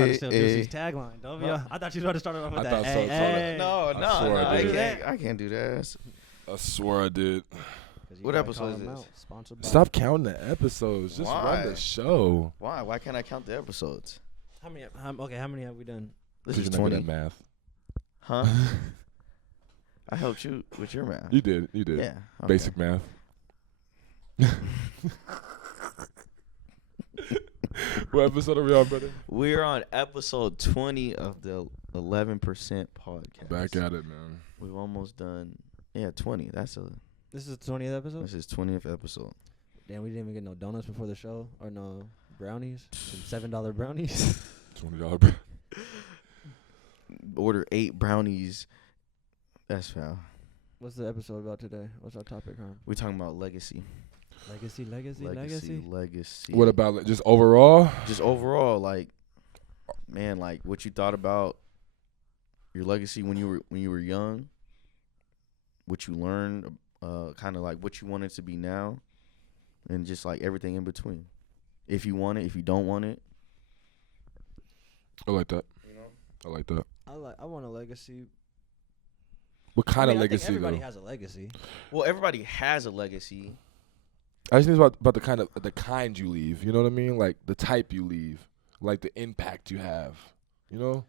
trying to steal Juicy's tagline. Don't be. I thought you were going to start it off with that. thought so, Hey, too. hey. swore I did. I can't do that. I swear I did. What episode is this? Sponsored by Stop counting the episodes. Just Why? run the show. Why? Why can't I count the episodes? How many? How many have we done? This You're is not good 20. at math. Huh? I helped you with your math. You did. Yeah. Okay. Basic math. What episode are we on, brother? We're on episode 20 of the 11% podcast. Back at it, man. We've almost done. Yeah, 20. This is the 20th episode? This is 20th episode. Damn, we didn't even get no donuts before the show. Or no brownies. Some $7 brownies. $20. Order 8 brownies. That's foul. What's the episode about today? What's our topic, huh? We're talking about legacy. Legacy. What about just overall? Just overall, like, man, like what you thought about your legacy when you were young, what you learned, kind of like what you want it to be now, and just like everything in between. If you want it, if you don't want it. I like that. You know? I like that. I want a legacy. What kind of I think legacy, everybody though? has a legacy. Well, everybody has a legacy. I just think about the kind you leave. You know what I mean? Like the type you leave, like the impact you have. You know,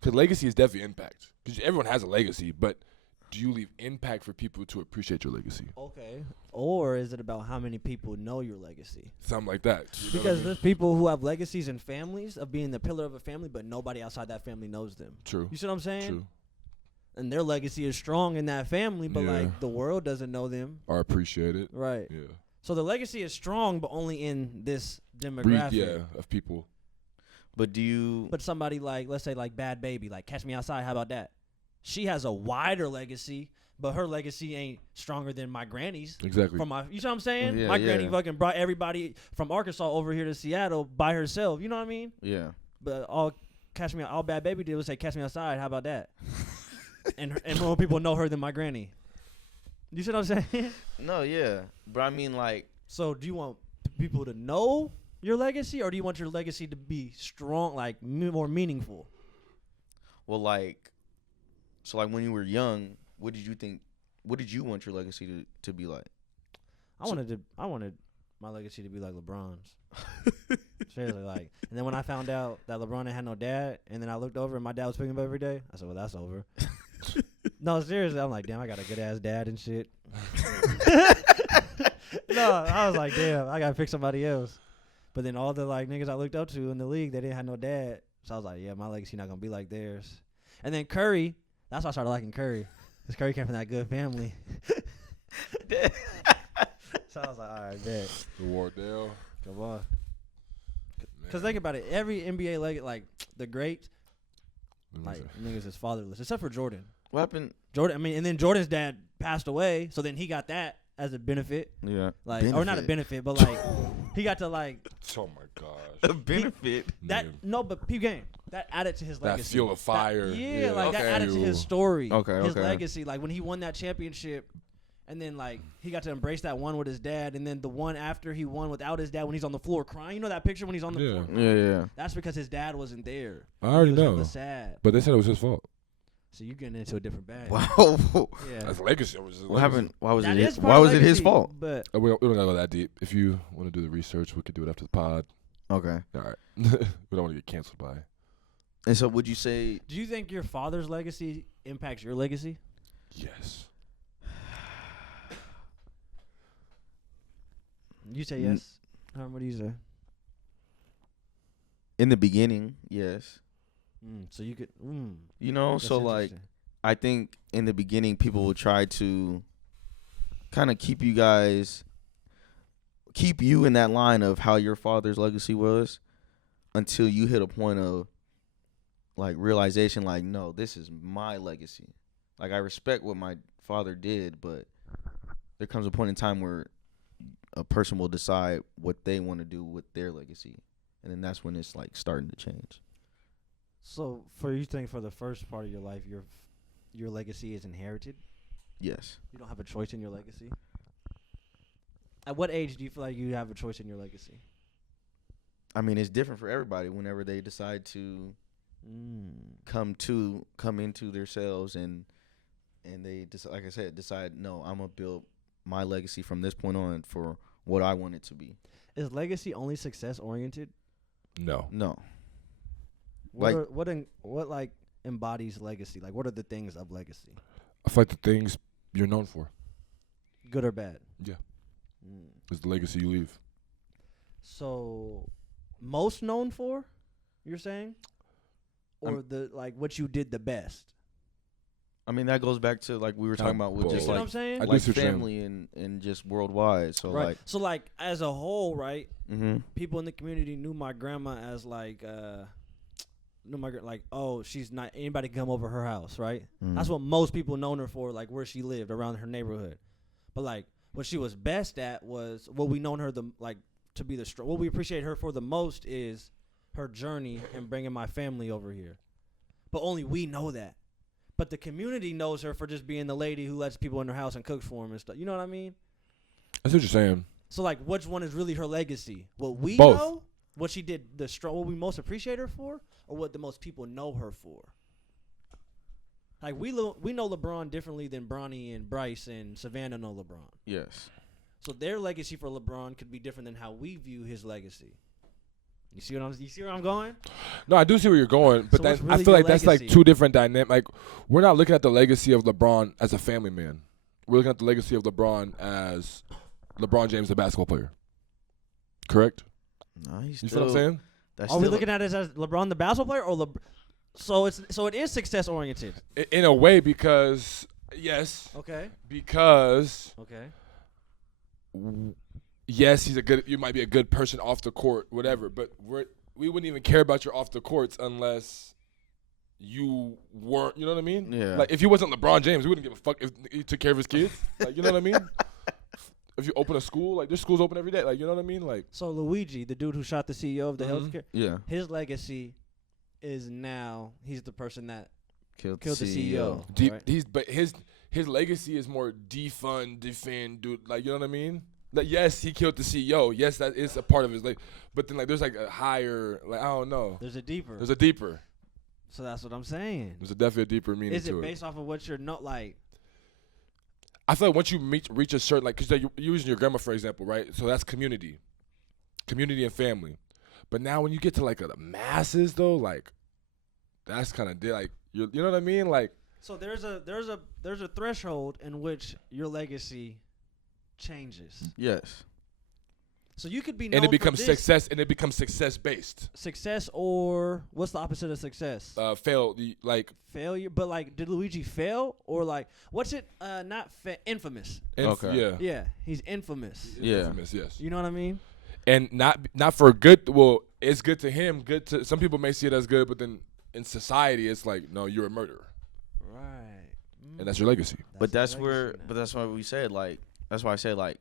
because legacy is definitely impact. Because everyone has a legacy, but do you leave impact for people to appreciate your legacy? Okay. Or is it about how many people know your legacy? Something like that. You know what I Because mean? there's people who have legacies in families of being the pillar of a family, but nobody outside that family knows them. True. You see what I'm saying? True. And their legacy is strong in that family, but Yeah. like the world doesn't know them. Or appreciate it. Right. Yeah. So the legacy is strong, but only in this demographic. Of people. But do you? But somebody like, let's say like Bad Baby, like Catch Me Outside, how about that? She has a wider legacy, but her legacy ain't stronger than my granny's. Exactly. From you know what I'm saying? Yeah, My granny yeah. fucking brought everybody from Arkansas over here to Seattle by herself. You know what I mean? Yeah. But all Bad Baby did was say Catch Me Outside. How about that? and more people know her than my granny. You see what I'm saying? No, yeah, but I mean, like, So do you want people to know your legacy, or do you want your legacy to be strong, like more meaningful? well, like, so like when you were young, what did you think? What did you want your legacy to be like? I wanted my legacy to be like LeBron's. Seriously, like, and then when I found out that LeBron had no dad, and then I looked over and my dad was picking him up every day, I said, well, that's over. No, seriously, I'm like, damn, I got a good ass dad and shit. No, I was like, damn, I gotta pick somebody else. But then all the like niggas I looked up to in the league, they didn't have no dad, so I was like, yeah, my legacy not gonna be like theirs. And then Curry, that's why I started liking Curry, because Curry came from that good family. So I was like, all right, bet. The Wardell. Come on. Because think about it, every NBA like the greats, like niggas is fatherless, except for Jordan. What happened? And then Jordan's dad passed away, so then he got that as a benefit, Yeah, like or not a benefit, but like he got to like Oh my gosh. a benefit. that. Nigga. No, but P game that added to his That legacy. fuel of fire. Yeah, like that Okay. added to his story. Okay, his okay. legacy. Like when he won that championship, and then like he got to embrace that one with his dad, and then the one after he won without his dad when he's on the floor crying. You know that picture when he's on the Yeah. floor? Yeah. That's because his dad wasn't there. I already He was know. hella sad. But they said it was his fault. So you're getting into a different bag. Wow. Yeah. That's legacy. It was his What legacy. happened? Why was That it? is part Why of was it his legacy, fault? But We don't gotta go that deep. If you want to do the research, we could do it after the pod. Okay. All right. We don't want to get canceled by. And so, would you say? do you think your father's legacy impacts your legacy? Yes. You say yes. Herm, what do you say? In the beginning, yes. So you could. You know, That's so like, interesting. I think in the beginning, people will try to kind of keep you in that line of how your father's legacy was until you hit a point of like realization, like, no, this is my legacy. Like, I respect what my father did, but there comes a point in time where a person will decide what they want to do with their legacy. And then that's when it's like starting to change. So for you think for the first part of your life, your legacy is inherited? Yes. You don't have a choice in your legacy? At what age do you feel like you have a choice in your legacy? I mean, it's different for everybody whenever they decide to come into themselves and they just, like I said, decide, no, I'm gonna build my legacy from this point on for what I want it to be. Is legacy only success oriented? No. What like embodies legacy? Like, what are the things of legacy? I feel like the things you're known for. Good or bad? Yeah. It's the legacy you leave. So, most known for, you're saying, or the like what you did the best? I mean, that goes back to like we were talking about with both. just You know what like I'm saying? I do like see what you're saying. family and just worldwide. So Right. like, So like as a whole, right? mm-hmm. People in the community knew my grandma as like like, oh, she's not anybody can come over her house, right? That's what most people known her for, like where she lived around her neighborhood. But like what she was best at was what we known her to be what we appreciate her for the most is her journey and bringing my family over here. But only we know that. But the community knows her for just being the lady who lets people in her house and cooks for them and stuff. You know what I mean? I see what you're saying. So like, which one is really her legacy? What we Both. know, what she did, what we most appreciate her for, or what the most people know her for? Like we know LeBron differently than Bronny and Bryce and Savannah know LeBron. Yes. So their legacy for LeBron could be different than how we view his legacy. You see where I'm going? No, I do see where you're going, but So then what's I really feel your like that's like legacy? two different dynamics. Like, we're not looking at the legacy of LeBron as a family man. We're looking at the legacy of LeBron as LeBron James, the basketball player. Correct? No, he's You see still, what I'm saying? That's Are we still looking at it as LeBron the basketball player or so it is success oriented? In a way, because yes, Okay. because Okay. yes, you might be a good person off the court, whatever. But we wouldn't even care about your off the courts unless you weren't. You know what I mean? Yeah. Like if he wasn't LeBron James, we wouldn't give a fuck if he took care of his kids. Like, you know what I mean? If you open a school, like there's schools open every day. Like, you know what I mean? Like, So Luigi, the dude who shot the CEO of the healthcare, yeah. his legacy is now he's the person that Killed killed the CEO. deep. Right? But his legacy is more defund, dude. Like, you know what I mean? Like, yes, he killed the CEO. Yes, that is a part of his like. But then like there's like a higher, like, I don't know. There's a deeper. There's a deeper. So that's what I'm saying. There's definitely a deeper meaning Is it to based off of what you're not like? I feel like once you reach a certain, like, because you're using your grandma for example, right? So that's community and family. But now when you get to like the masses though, like that's kind of like you know what I mean? Like, So there's a threshold in which your legacy changes. Yes. So you could be known and it for becomes this success based. success, or what's the opposite of success? Like Failure. But like, did Luigi fail, or like, what's it? Not infamous. Okay. Yeah. Yeah, he's infamous. Yeah. Infamous, yes. You know what I mean? And not for good. Well, it's good to him. Good to some people may see it as good, but then in society, it's like, no, you're a murderer, Right. and that's your legacy. But that's the where. legacy now. But that's why we said like. That's why I said like,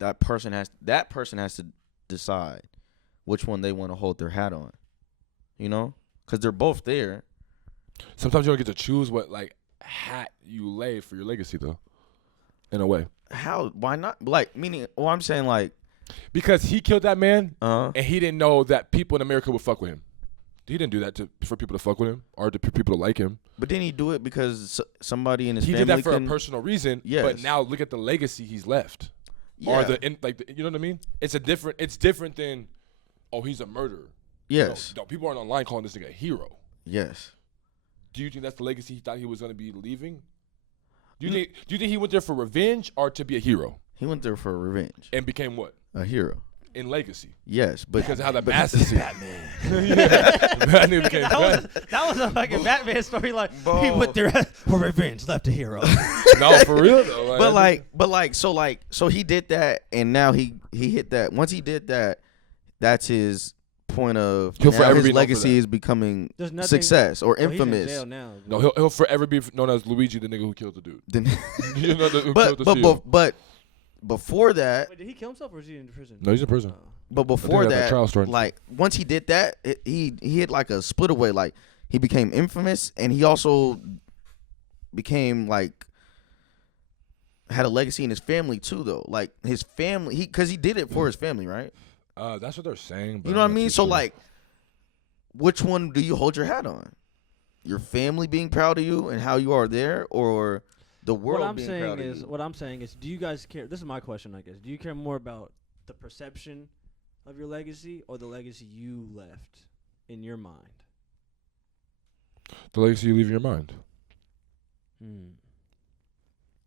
that person has to decide which one they want to hold their hat on. You know, because they're both there. Sometimes you don't get to choose what like hat you lay for your legacy, though. In a way, How? Why not? Like meaning. Well, I'm saying like. because he killed that man, Uh. and he didn't know that people in America would fuck with him. He didn't do that for people to fuck with him or for people to like him. But didn't he do it because somebody in his He family did that for couldn't- a personal reason. Yes. But now look at the legacy he's left. Yeah. Or you know what I mean? It's different than, oh, he's a murderer. Yes. No, people aren't online calling this nigga a hero. Yes. Do you think that's the legacy he thought he was going to be leaving? Do you think he went there for revenge or to be a hero? He went there for revenge. And became what? A hero. In legacy. Yes, but Because of how the masses see it. Batman. That nigga became That was a fucking Batman story. Like he Bro. went there for revenge, left a hero. No, for real though. So he did that, and now he hit that. Once he did that, that's his point of He'll now forever his be known for legacy that. is becoming There's nothing- success or Well, he's in infamous. jail now. No, he'll forever be known as Luigi, the nigga who killed the dude. Then- You know, who killed the but CEO. before that, Wait, did he kill himself or is he in prison? No, he's in prison. Oh. but before that's a that, trial story. like once he did that, he hit like a split away. Like he became infamous, and he also became like had a legacy in his family too, though. Like his family, because he did it for his family, right? That's what they're saying. But You know what I I'm not mean? too So sure. like, which one do you hold your hat on? Your family being proud of you and how you are there, or the world What I'm being saying proud is, of you? what I'm saying is, do you guys care? This is my question, I guess. Do you care more about the perception of your legacy or the legacy you left in your mind? The legacy you leave in your mind.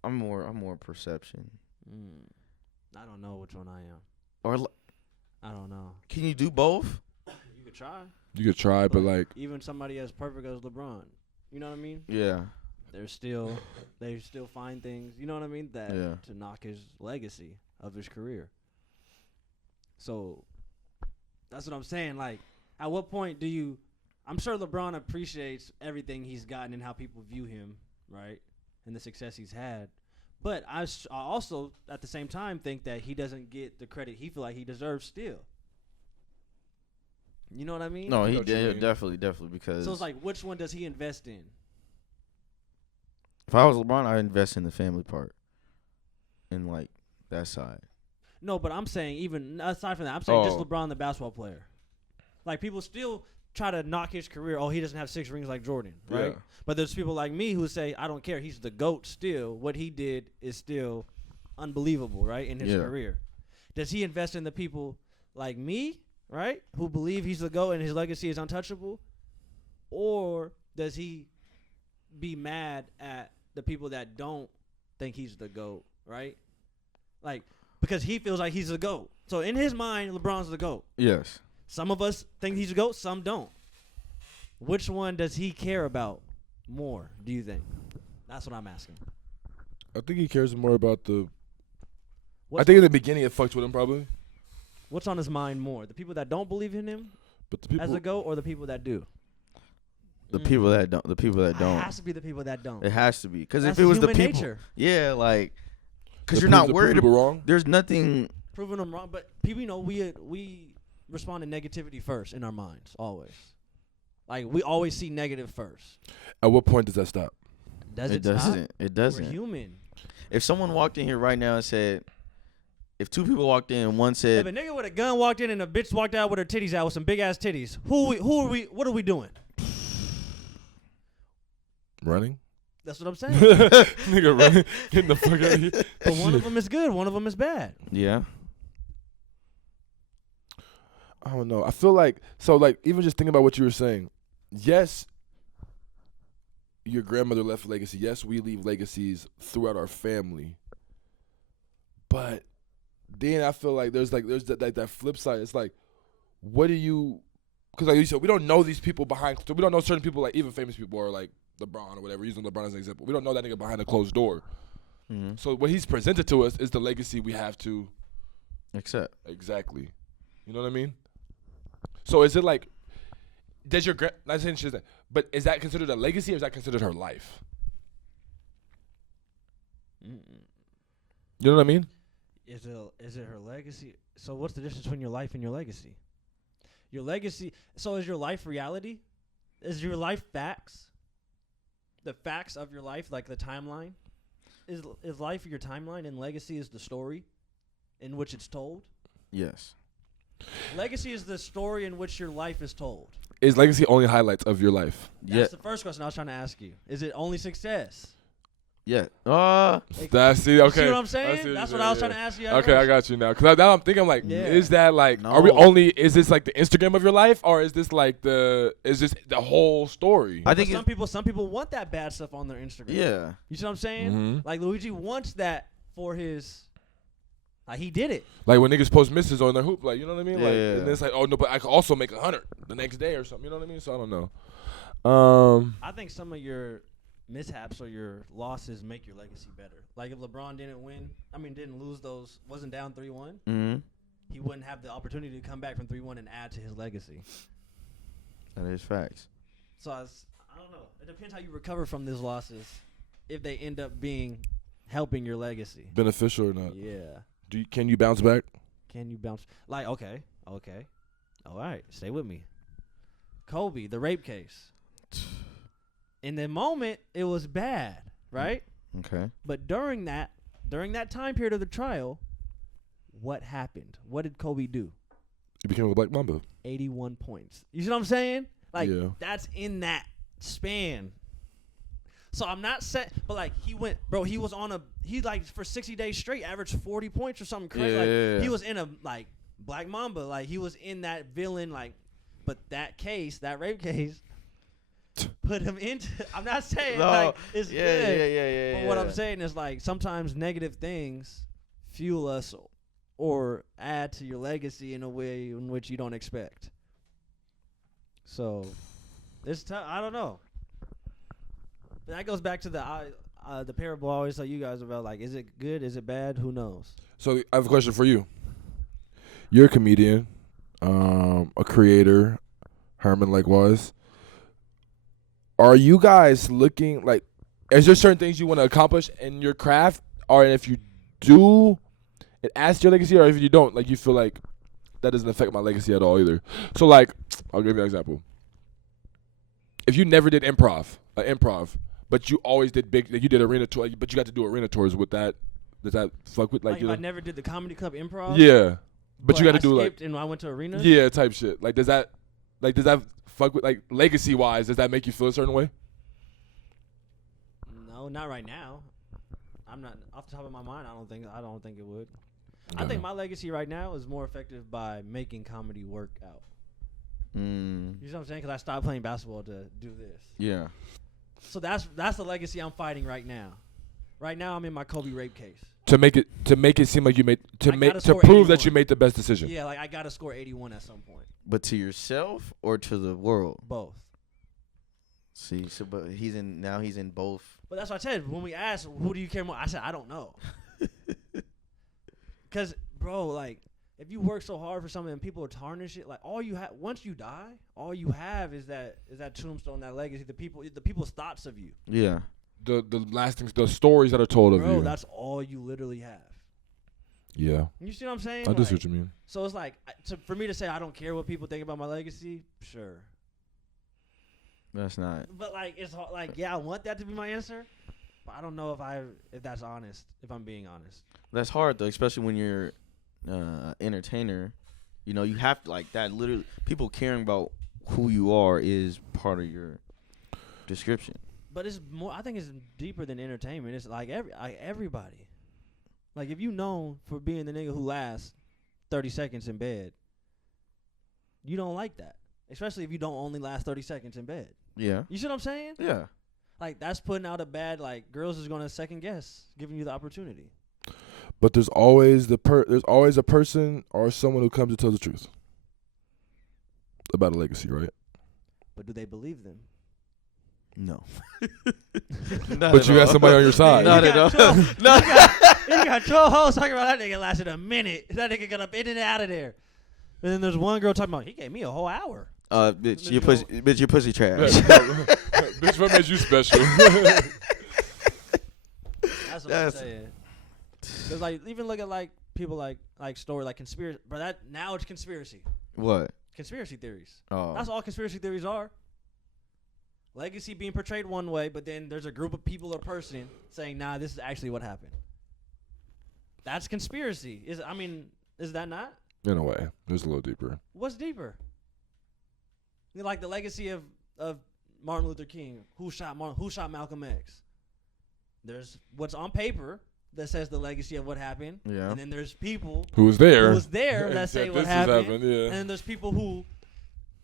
I'm more perception. I don't know which one I am. Or I don't know. can you do both? You could try. You could try, but like, even somebody as perfect as LeBron, you know what I mean? Yeah. They still find things, you know what I mean, that to knock his legacy of his career. So that's what I'm saying. Like, at what point do you? I'm sure LeBron appreciates everything he's gotten and how people view him, right, and the success he's had. But I also, at the same time, think that he doesn't get the credit he feel like he deserves still. You know what I mean? No, he know what you did mean. definitely because. So it's like, which one does he invest in? If I was LeBron, I'd invest in the family part, in like that side. No, but I'm saying even aside from that, I'm saying just Oh. LeBron, the basketball player. Like, people still try to knock his career. Oh, he doesn't have 6 rings like Jordan, right? Yeah. But there's people like me who say, I don't care. He's the GOAT still. What he did is still unbelievable, right, in his career. Does he invest in the people like me, right, who believe he's the GOAT and his legacy is untouchable? Or does he be mad at the people that don't think he's the GOAT, right? Like, because he feels like he's the GOAT. So in his mind, LeBron's the GOAT. Yes. Some of us think he's the GOAT, some don't. Which one does he care about more, do you think? That's what I'm asking. I think he cares more about the. What's I think in the beginning it fucked with him probably, What's on his mind more? The people that don't believe in him but the people. as a GOAT or the people that do? The people that don't. The people that It don't. has to be the people that don't. It has to be because That's if it was the human people, nature. yeah, like, because to you're prove- not to prove worried. people wrong. There's nothing. Proving them wrong, but people, we respond to negativity first in our minds, always. Like, we always see negative first. At what point does that stop? Does It it stop? doesn't. It doesn't. We're human. If someone walked in here right now and said, if two people walked in and one If said, a nigga with a gun walked in and a bitch walked out with her titties out with some big ass titties, what are we doing? Running? That's what I'm saying. Nigga running. Getting the fuck out of here. But one of them is good, one of them is bad. yeah, I don't know. I feel like even just thinking about what you were saying. Yes, your grandmother left a legacy. Yes, we leave legacies throughout our family. But then I feel like there's that flip side. It's like, what do you? Because like you said, we don't know these people behind. So we don't know certain people, like even famous people or like LeBron or whatever. Using LeBron as an example, we don't know that nigga behind a closed door. mm-hmm. So what he's presented to us is the legacy we have to. Except Exactly. You know what I mean? So is it like, does your not saying she's that, but is that considered a legacy or is that considered her life? You know what I mean? Is it her legacy? So what's the difference between your life and your legacy? Your legacy. So is your life reality? Is your life facts? The facts of your life, like the timeline. Is life your timeline and legacy is the story in which it's told? yes, Legacy is the story in which your life is told. Is legacy only highlights of your life? That's the first question I was trying to ask you. Is it only success? yeah. That's see. You Okay. see what I'm I saying? see That's you're what I was saying, trying to ask you. yeah. Okay, I got you now. Because now I'm thinking, like, Yeah. is that like, are we No. only? Is this like the Instagram of your life, or is this like is this the whole story? I think some people want that bad stuff on their Instagram. yeah. You see what I'm saying? Mhm. Like Luigi wants that for his. Like he did it. Like when niggas post misses on their hoop, like, you know what I mean? Like, Yeah. and then it's like, oh no, but I could also make 100 the next day or something. You know what I mean? So I don't know. I think some of your mishaps or your losses make your legacy better. Like if LeBron didn't lose those, wasn't down 3-1, Mm-hmm. he wouldn't have the opportunity to come back from 3-1 and add to his legacy. That is facts. So I don't know. It depends how you recover from these losses if they end up being helping your legacy. Beneficial or not? Yeah. Can you bounce back? Can you bounce? Like, okay. All right. Stay with me. Kobe, the rape case. In the moment, it was bad, right? Okay. But during that time period of the trial, what happened? What did Kobe do? You became a Black Mamba. 81 points. You see what I'm saying? Like, Yeah. that's in that span. So I'm not saying, but like he was on he like for 60 days straight averaged 40 points or something crazy. Yeah. Like he was in a like Black Mamba, like he was in that villain, like, but that rape case, put him into. I'm not saying like it's good. Yeah. But what I'm saying is like sometimes negative things fuel us or add to your legacy in a way in which you don't expect. So it's tough. I don't know. And that goes back to the parable I always tell you guys about, like, is it good? Is it bad? Who knows? So I have a question for you. You're a comedian, a creator, Herman likewise. Are you guys looking, like, is there certain things you want to accomplish in your craft? Or if you do, it adds to your legacy, or if you don't, like, you feel like that doesn't affect my legacy at all either? So, like, I'll give you an example. If you never did improv, but you always did big, like you did arena tour, but you got to do arena tours with that. Does that fuck with like if I never did the comedy club improv? Yeah, but you got to do like and I went to arena. Yeah, type shit. Like does that fuck with like legacy wise? Does that make you feel a certain way? No, not right now. I'm not off the top of my mind. I don't think it would. I think my legacy right now is more effective by making comedy work out. You know what I'm saying? Because I stopped playing basketball to do this. Yeah. So that's the legacy I'm fighting right now. Right now I'm in my Kobe rape case. To make it seem like you made to prove 81. that you made the best decision. Yeah, like I gotta score 81 at some point. But to yourself or to the world? Both. See, so but he's in both. But that's what I said. When we asked, who do you care more? I said, I don't know. Because, bro, like, if you work so hard for something and people tarnish it, like, all you have, once you die, all you have is that tombstone, that legacy, the people's thoughts of you. Yeah. The lasting, the stories that are told of you. Bro, that's all you literally have. Yeah. You see what I'm saying? I do see what you mean. So it's like, for me to say I don't care what people think about my legacy, sure. That's not. But, like, it's like, yeah, I want that to be my answer. But I don't know if that's honest, if I'm being honest. That's hard, though, especially when you're entertainer. You know, you have to, like, that literally, people caring about who you are is part of your description. But it's more, I think it's deeper than entertainment. It's like everybody. Like, if you known for being the nigga who lasts 30 seconds in bed, you don't like that. Especially if you don't only last 30 seconds in bed. Yeah. You see what I'm saying? Yeah. Like, that's putting out a bad, like, girls is going to second guess giving you the opportunity. But there's always there's always a person or someone who comes to tell the truth about a legacy, right? But do they believe them? No. But you got somebody on your side. Not at all. You got 12 hoes talking about that nigga lasted a minute. That nigga got up in and out of there. And then there's one girl talking about, he gave me a whole hour. Bitch, your pussy trash. Bitch, what made you special? That's what I'm saying. Cause like, even look at like people like story like conspiracy, but that now it's conspiracy. What? Conspiracy theories. Oh. That's all conspiracy theories are. Legacy being portrayed one way, but then there's a group of people or person saying, nah, this is actually what happened. That's conspiracy. Is that not? In a way, there's a little deeper. What's deeper? Like the legacy of Martin Luther King. Who shot Malcolm X? There's what's on paper that says the legacy of what happened. Yeah. And then there's people who was there that say what happened. Yeah. And then there's people who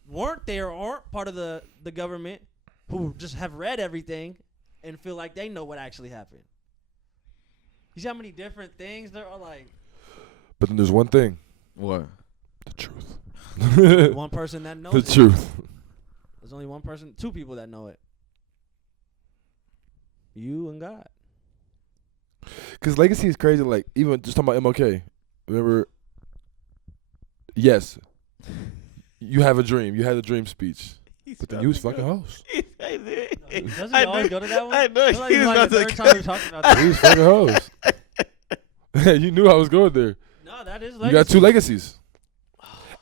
weren't there or aren't part of the government who just have read everything and feel like they know what actually happened. You see how many different things there are, like. But then there's one thing. What? The truth. One person that knows the it. truth. There's only one person, two people that know it. You and God. Because legacy is crazy. Like, even just talking about MLK. Remember? Yes. You have a dream. You had a dream speech. But then you was fucking host. Doesn't he always go to that one? I know. Like he was like the third time we talked about that. He was fucking host. You knew I was going there. No, that is legacy. You got two legacies.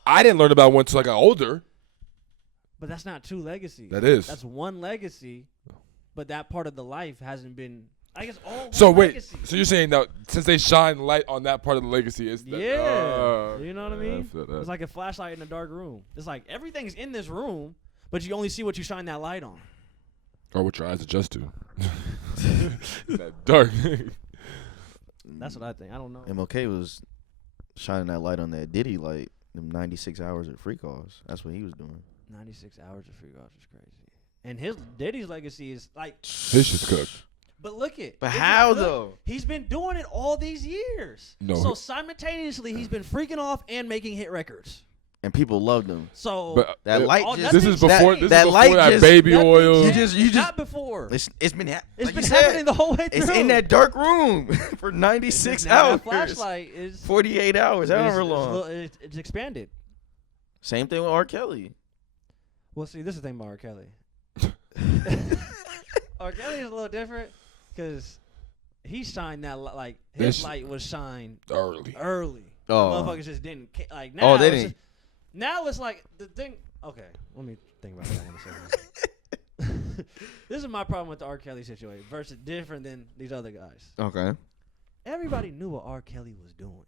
I didn't learn about one until I got older. But that's not two legacies. That is. That's one legacy, but that part of the life hasn't been I guess all. So one wait, legacy. so you're saying that since they shine light on that part of the legacy, it's that, Yeah, you know what I yeah, mean. feel that. It's like a flashlight in a dark room. It's like everything's in this room, but you only see what you shine that light on. Or what your eyes adjust to. That dark. That's what I think. I don't know. MLK was shining that light on that Diddy light. Them 96 hours of free calls. That's what he was doing. 96 hours of free calls is crazy. And his Diddy's legacy is like. His shit's cooked. But look it. But how look, though? He's been doing it all these years. No. So simultaneously, he's been freaking off and making hit records. And people loved him. So But That light just. this is before. This that is before light that just- baby that thing oil. changed. You just- Not before. It's been It's like been you said, happening the whole way through. It's in that dark room for 96 Now hours. that flashlight is 48 hours, however it's long. It's expanded. Same thing with R. Kelly. Well, see, this is the thing about R. Kelly. R. Kelly is a little different because he shined that like his This- light was shined Early. early. Oh. Motherfuckers just didn't like now. Oh, they it's didn't. just- now it's like the thing. Okay, let me think about what I want to say. This is my problem with the R. Kelly situation versus different than these other guys. Okay. Everybody knew what R. Kelly was doing.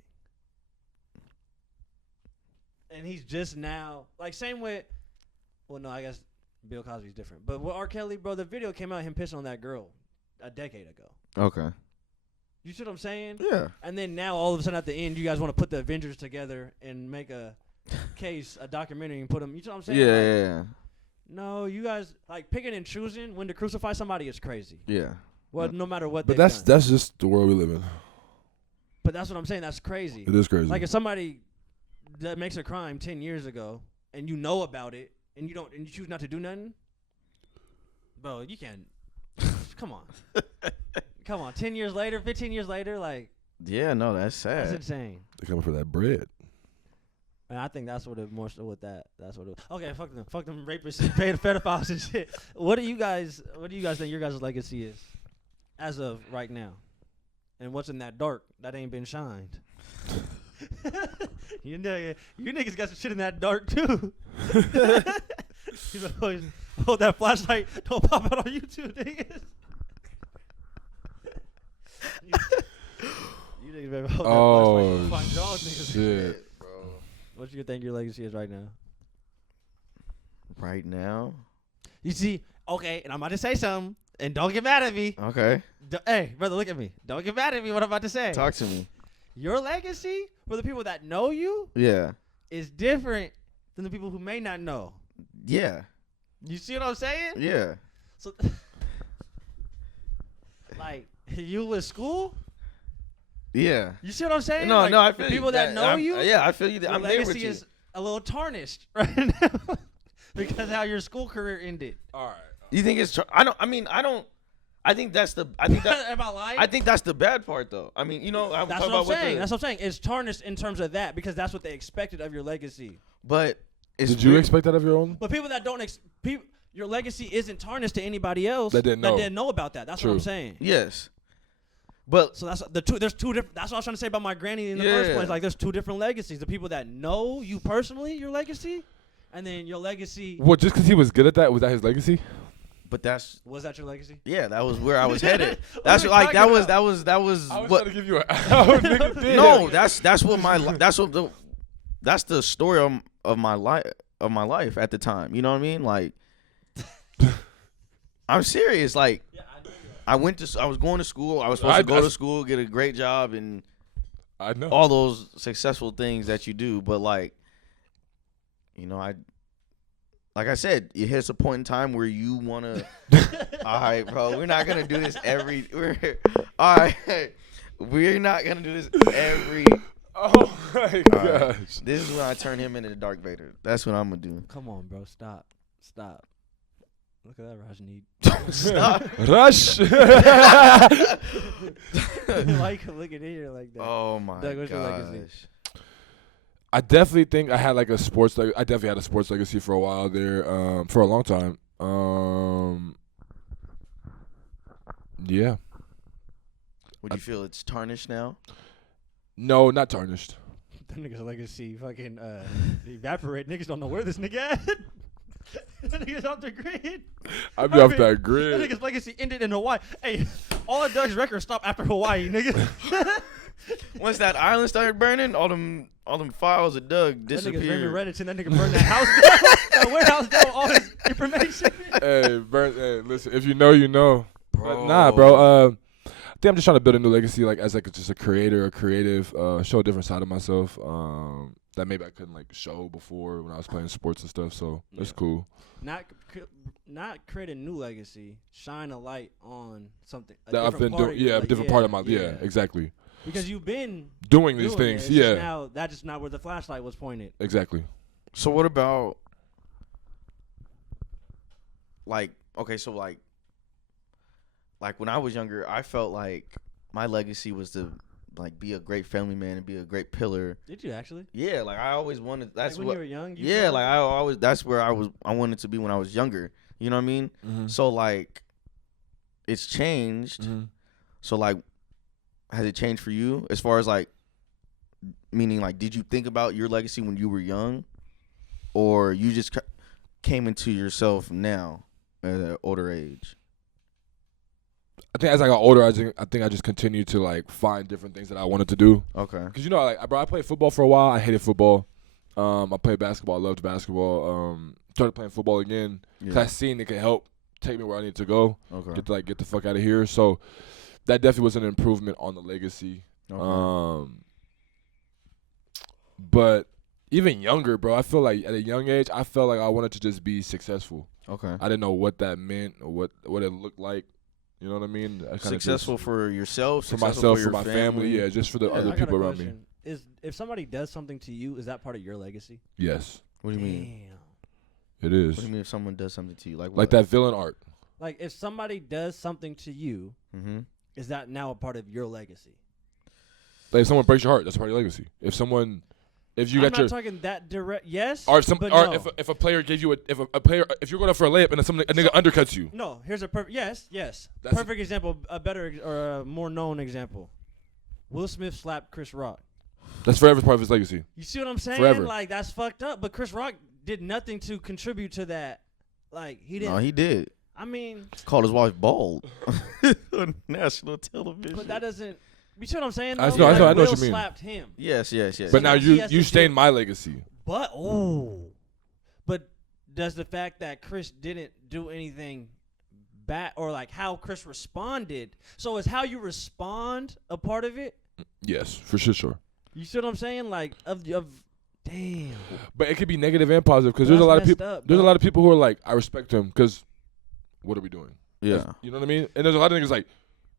And he's just now, like, same with, well, no, I guess Bill Cosby's different. But with R. Kelly, bro, the video came out him pissing on that girl a decade ago. Okay. You see what I'm saying? Yeah. And then now, all of a sudden, at the end, you guys want to put the Avengers together and make a case, a documentary, and put them, you see what I'm saying? Yeah, Like, yeah, no, you guys, like, picking and choosing when to crucify somebody is crazy. yeah. Well, no matter what But they've that's done. just the world we live in. But that's what I'm saying. That's crazy. It is crazy. Like if somebody that makes a crime 10 years ago and you know about it and you choose not to do nothing, bro, you can't. Come on, come on. 10 years later, 15 years later, like Yeah, no, that's that's sad. insane. They're coming for that bread. And I think that's what it more so with that. That's what it. Okay, fuck them rapists, and pedophiles and shit. What do you guys think your guys' legacy is, as of right now? And what's in that dark that ain't been shined? you niggas got some shit in that dark too. Hold that flashlight, don't pop out on YouTube, niggas. you niggas better hold that flashlight, find y'all niggas. Shit. Bro. What you think your legacy is right now? Right now? You see, okay, and I'm about to say something, and don't get mad at me. Okay. Hey, brother, look at me. Don't get mad at me. What I'm about to say. Talk to me. Your legacy for the people that know you Yeah. is different than the people who may not know. Yeah. You see what I'm saying? Yeah. So, like, you with school? Yeah. You see what I'm saying? No, Like, no, I the feel people you. that know you. Yeah, I feel you. Your I'm there with legacy you. is a little tarnished right now because how your school career ended. All right. You think it's? I think that's the. I think that. Am I lying? I think that's the bad part, though. I mean, you know, I'm That's talking what I'm about saying. the, That's what I'm saying. It's tarnished in terms of that because that's what they expected of your legacy. But it's Did you weird. expect that of your own? But people that don't, your legacy isn't tarnished to anybody else That didn't know. about that. That's True. what I'm saying. Yes. But So that's the two. There's two different. That's what I was trying to say about my granny in the first Yeah. place. Like, there's two different legacies. The people that know you personally, your legacy, and then your legacy. What? Just because he was good at that, was that his legacy? that's Was that your legacy? yeah. That was where I was headed. What That's are we like talking that about? was I was what. trying to give you an out, nigga. Did. No, that's what my that's the story of my life at the time. You know what I mean? Like, I'm serious. Like, Yeah, I know. I was going to school. I was supposed to go to school, get a great job, and I know. all those successful things that you do. But like, you know, like I said, it hits a point in time where you want to. All right, bro, we're not gonna do this all right, we're not gonna do this every. Oh my All right. gosh. This is when I turn him into the Dark Vader. That's what I'm gonna do. Come on, bro. Stop. Look at that, Rajneet. Stop. Rush. Why you looking at here like that? Oh my Doug, what's your legacy? gosh. I definitely think I had like a sports. I definitely had a sports legacy for a while there. For a long time. Yeah. Would you feel it's tarnished now? No, not tarnished. That nigga's legacy fucking evaporate. Niggas don't know where this nigga at. That nigga's off the grid. I'd be off that That grid. nigga's legacy ended in Hawaii. Hey, All of Doug's records stopped after Hawaii, nigga. Once that island started burning, all them files of Doug That nigga's Raymond disappeared. Reddington. That nigga burned that house down. That warehouse down with all his information. Hey, listen, if you know, you know. Bro. But nah, bro. I think I'm just trying to build a new legacy, like as like just a creator, a creative, show a different side of myself. That maybe I couldn't like show before when I was playing sports and stuff. So it's cool. Not create a new legacy. Shine a light on something. That I've been doing. Yeah, a different part of my. Yeah, exactly. Because you've been doing these things. Yeah. Now that's just not where the flashlight was pointed. Exactly. So what about like when I was younger, I felt like my legacy was to like be a great family man and be a great pillar. Did you actually? Yeah, like I always wanted. That's like when what. You were young. Yeah, like I always. That's where I wanted to be when I was younger. You know what I mean? Mm-hmm. So like, it's changed. Mm-hmm. So like, has it changed for you as far as like, meaning like, did you think about your legacy when you were young, or you just came into yourself now at an older age? I think as I got older, I think I just continued to like find different things that I wanted to do. Okay. Because you know, like I played football for a while. I hated football. I played basketball. I loved basketball. Started playing football again because I seen it could help take me where I need to go. Okay. Get the fuck out of here. So that definitely was an improvement on the legacy. Okay. But even younger, bro, I feel like at a young age, I felt like I wanted to just be successful. Okay. I didn't know what that meant or what it looked like. You know what I mean? Successful for yourself, for myself, for my family. Yeah, just for the other people around me. If somebody does something to you, is that part of your legacy? Yes. What do you mean? It is. What do you mean if someone does something to you? Like what? Like that villain art. Like if somebody does something to you, is that now a part of your legacy? Like if someone breaks your heart, that's part of your legacy. If you I'm got not talking that direct. Yes. Or no. if a player gave you if you're going up for a layup and a nigga undercuts you. No, here's a perfect. Yes. That's perfect example. A better or a more known example. Will Smith slapped Chris Rock. That's forever part of his legacy. You see what I'm saying? Forever. Like that's fucked up. But Chris Rock did nothing to contribute to that. Like he didn't. No, he did. I mean, called his wife bald on national television. But that doesn't. You see what I'm saying? I though? know Like, what you Will mean. slapped him. Yes. But now he has you to stained my legacy. But but does the fact that Chris didn't do anything bad or like how Chris responded? So is how you respond a part of it? Yes, for sure. You see what I'm saying? Like of damn. But it could be negative and positive because But there's a lot of that's people. messed up, There's a bro. lot of people who are like, I respect him because what are we doing? Yeah. You know what I mean? And there's a lot of niggas like,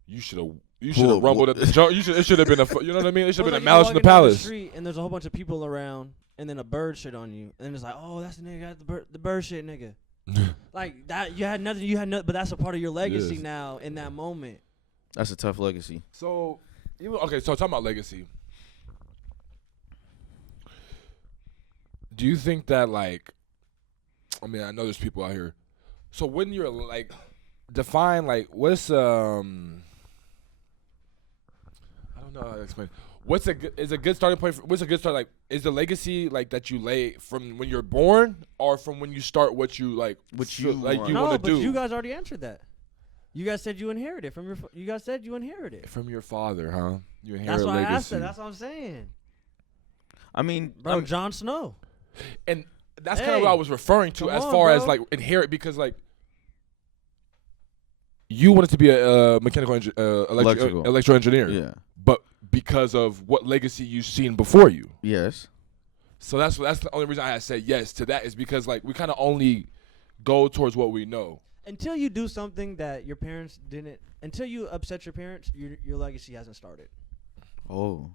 you should have rumbled at the jump. It should have been you know what I mean? It should have been a malice in the palace. Street and there's a whole bunch of people around, and then a bird shit on you, and it's like, oh, that's the nigga, the bird shit nigga. Like that, you had nothing, but that's a part of your legacy Yes. now in that moment. That's a tough legacy. So, so talking about legacy. Do you think that like, I mean, I know there's people out here. So when you're like, define like what's I don't know how to explain. What's a good starting point? What's a good start? Like, is the legacy like that you lay from when you're born, or from when you start what you like? What you want. you No, want but to do? you guys already answered that. You guys said you inherited from your. You guys said you inherited. From your father, huh? You inherit That's why legacy. I asked that. That's what I'm saying, I mean, bro. Jon Snow. And that's kind Hey, of what I was referring to come as on, far as bro. like inherit, because like you wanted to be a mechanical electrical engineer, yeah. but because of what legacy you've seen before you. Yes. So that's the only reason I had said yes to that, is because like we kind of only go towards what we know. Until you do something that your parents didn't, until you upset your parents, your legacy hasn't started. Oh,